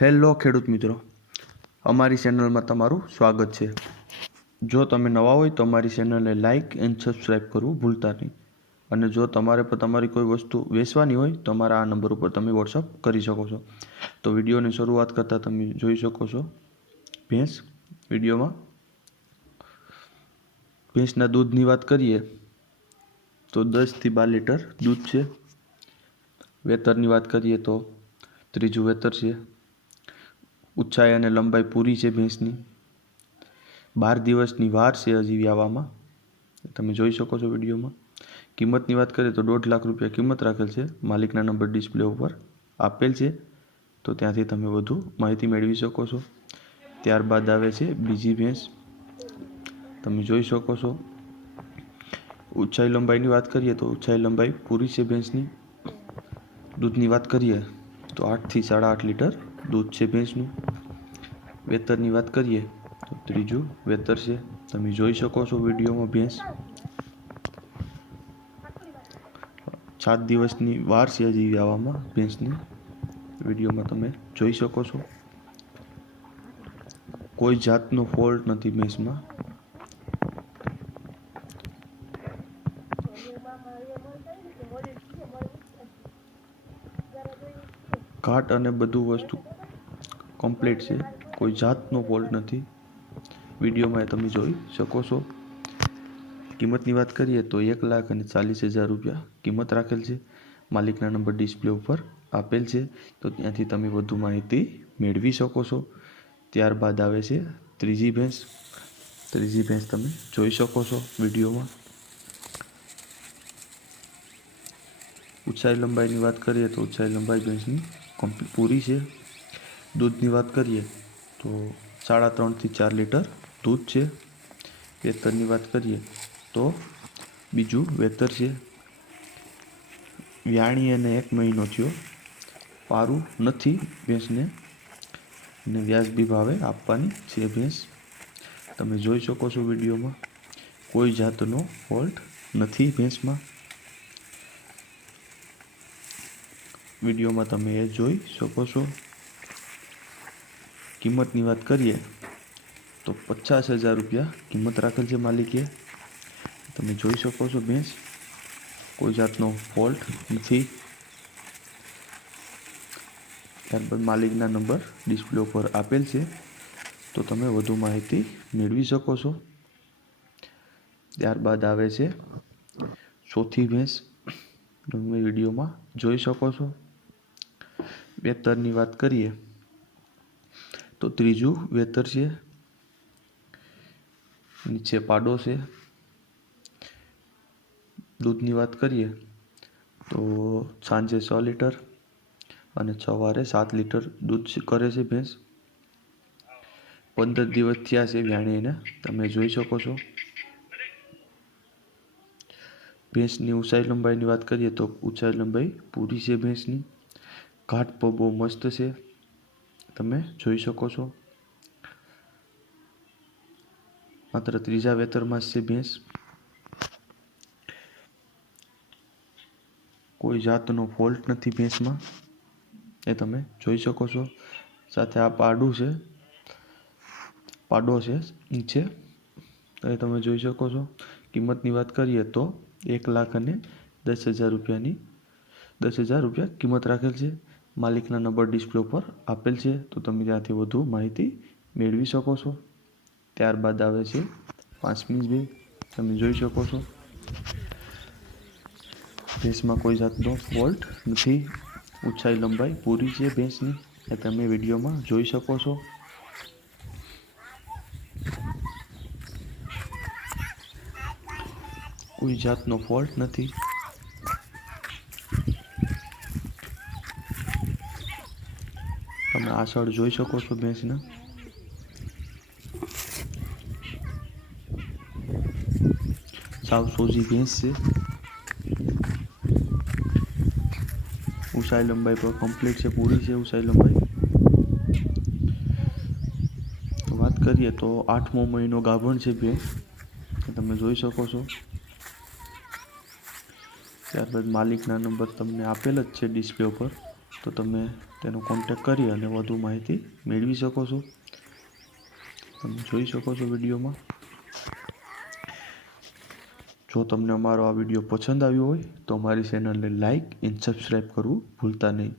Hello ખેડૂત મિત્રો, અમારી ચેનલમાં તમારું સ્વાગત છે। જો તમે નવા હોય તો અમારી ચેનલને લાઇક એન્ડ સબસ્ક્રાઈબ કરવું ભૂલતા નહીં। અને જો તમારે પણ તમારી કોઈ વસ્તુ વેચવાની હોય તો અમારા આ નંબર ઉપર તમે વોટ્સઅપ કરી શકો છો। તો વિડીયોની શરૂઆત કરતાં તમે જોઈ શકો છો ભેંસ। વિડીયોમાં ભેંસના દૂધની વાત કરીએ તો 10 થી 12 લીટર દૂધ છે। વેતરની વાત કરીએ તો ત્રીજું વેતર છે। ઊંચાઈ અને લંબાઈ પૂરી છે ભેંસની। 12 દિવસની વાર છે હજી વ્યાવામાં, તમે જોઈ શકો છો વિડીયોમાં। કિંમતની વાત કરીએ તો 1.5 લાખ રૂપિયા કિંમત રાખેલ છે। માલિકના નંબર ડિસ્પ્લે ઉપર આપેલ છે, તો ત્યાંથી તમે વધુ માહિતી મેળવી શકો છો। ત્યારબાદ આવે છે બીજી ભેંસ, તમે જોઈ શકો છો। ઊંચાઈ લંબાઈની વાત કરીએ તો ઊંચાઈ લંબાઈ પૂરી છે ભેંસની। દૂધની વાત કરીએ તો 8 થી 8.5 લીટર દૂધ છે ભેંસનું। વેતરની વાત કરીએ તો ત્રીજું વેતર છે, તમે જોઈ શકો છો વિડીયોમાં ભેંસ। 7 દિવસની વાર છે હજી વ્યાવામાં ભેંસની, વિડીયોમાં તમે જોઈ શકો છો। કોઈ જાતનો ફોલ્ટ નથી ભેંસમાં। ઘાટ અને બધું વસ્તુ કમ્પ્લીટ છે, કોઈ જાતનો ફોલ્ટ નથી, વિડીયોમાં તમે જોઈ શકો છો। કિંમતની વાત કરીએ તો 1,40,000 રૂપિયા કિંમત રાખેલ છે। માલિકના નંબર ડિસ્પ્લે ઉપર આપેલ છે, તો ત્યાંથી તમે વધુ માહિતી મેળવી શકો છો। ત્યારબાદ આવે છે ત્રીજી ભેંસ। ત્રીજી ભેંસ તમે જોઈ શકો છો વિડીયોમાં। ઊંચાઈ લંબાઈની વાત કરીએ તો ઊંચાઈ લંબાઈ ભેંસની પૂરી છે। દૂધની વાત કરીએ તો 3.5 થી 4 લીટર દૂધ છે। વેતરની વાત કરીએ તો બીજું વેતર છે। વ્યાણી અને 1 મહિનો થયો, પારું નથી ભેંસને, અને વ્યાજબી ભાવે આપવાની છે ભેંસ, તમે જોઈ શકો છો વિડીયોમાં। કોઈ જાતનો ફોલ્ટ નથી ભેંસમાં, વિડીયોમાં તમે એ જોઈ શકો છો। કિંમતની વાત કરીએ તો 50,000 રૂપિયા કિંમત રાખેલ છે માલિકે, તમે જોઈ શકો છો ભેંસ, કોઈ જાતનો ફોલ્ટ નથી। ત્યારબાદ માલિકના નંબર ડિસ્પ્લે ઉપર આપેલ છે, તો તમે વધુ માહિતી મેળવી શકો છો। ત્યારબાદ આવે છે ચોથી ભેંસ, તમે વિડીયોમાં જોઈ શકો છો। વેતરની વાત કરીએ તો ત્રીજું વેતર છે, નીચે પાડો છે। દૂધની વાત કરીએ તો સાંજે 6 લીટર અને સવારે 7 લીટર દૂધ કરે છે ભેંસ। 15 દિવસ થયા છે વ્યાણીને, તમે જોઈ શકો છો। ભેંસની ઊંચાઈ લંબાઈની વાત કરીએ તો ઊંચાઈ લંબાઈ પૂરી છે ભેંસની। ઘાટ પણ બહુ મસ્ત છે, તમે જોઈ શકો છો। માત્ર ત્રીજા વેતરમાં છે ભેંસ, કોઈ જાતનો ફોલ્ટ નથી ભેંસમાં, એ તમે જોઈ શકો છો। સાથે આ પાડું છે, પાડો છે નીચે, એ તમે જોઈ શકો છો। કિંમતની વાત કરીએ તો 1,10,000 રૂપિયાની 10,000 રૂપિયા કિંમત રાખેલ છે। માલિકના નંબર ડિસ્પ્લે ઉપર આપેલ છે, તો તમે ત્યાંથી વધુ માહિતી મેળવી શકો છો। ત્યારબાદ આવે છે પાંચમી ભેંસ, તમે જોઈ શકો છો। ભેંસમાં કોઈ જાતનો ફોલ્ટ નથી, ઊંચાઈ લંબાઈ પૂરી છે ભેંસની, એ તમે વિડીયોમાં જોઈ શકો છો। કોઈ જાતનો ફોલ્ટ નથી, તમે આસળ જોઈ શકો છો ભેંસના। સાવ સોજી ભેંસ છે, ઊંચાઈ લંબાઈ પર કમ્પ્લીટ છે, પૂરી છે ઊંચાઈ લંબાઈ। વાત કરીએ તો 8મો મહિનો ગાભણ છે ભેંસ, તમે જોઈ શકો છો। ત્યારબાદ માલિકના નંબર તમને આપેલ જ છે ડિસ્પ્લે ઉપર, તો તમે તેનો કોન્ટેક્ટ કરી અને વધુ માહિતી મેળવી શકો છો. તમે જોઈ શકો છો વિડીયોમાં. જો તમને અમારો આ વિડીયો પસંદ આવ્યો હોય તો અમારી ચેનલને લાઇક એન્ડ સબસ્ક્રાઈબ કરવું ભૂલતા નહીં.